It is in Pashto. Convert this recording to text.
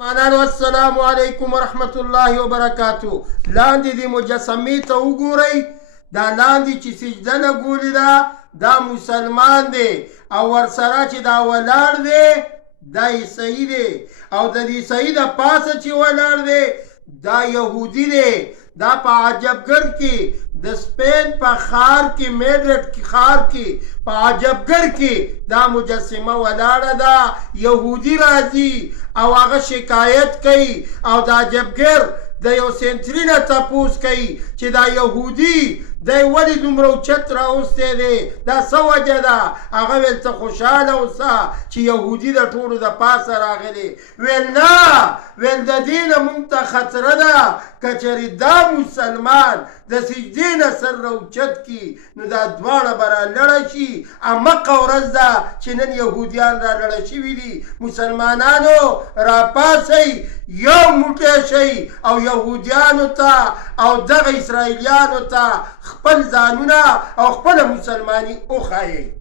مانانو السلام علیکم ورحمت الله وبرکاتو. لاندې د مجسمې ته وګورئ، دا لاندې چې سجده نه ګولې ده دا مسلمان دی، او ورسره چې دا ولاړ دی دا عیسوي دی، او د عیسوي د پاسه چې ولاړ دی دا یهودي دی. دا په عجبګر کې د سپین په ښار کې میډرډ ښار کې په عجبګر کې دا مجسمه ولاړه ده. یهودي راځي او هغه شکایت کوي او د عجبګر د یو سنتري نه تپوس کوي چې دا یهودي دی ولې دومره اوچت راوستی دی، دا څه وجه ده؟ هغه ویل ته خوشحاله اوسه چې یهودي د ټولو د پاسه راغلی. ویل نه، ویل د دې نه مونږ ته خطره ده که چېرې دا مسلمان د سجدې نه سر راوچت کي نو دا دواړه به رالړه شي. امقه ورځ ده چې نن یهودیان رالړه شوي دي. مسلمانانو راپاسئ، یو موټی شئ او یهودیانو ته او دغه اسرائیلیانو ته خپل ځانونه او خپله مسلماني وښایئ.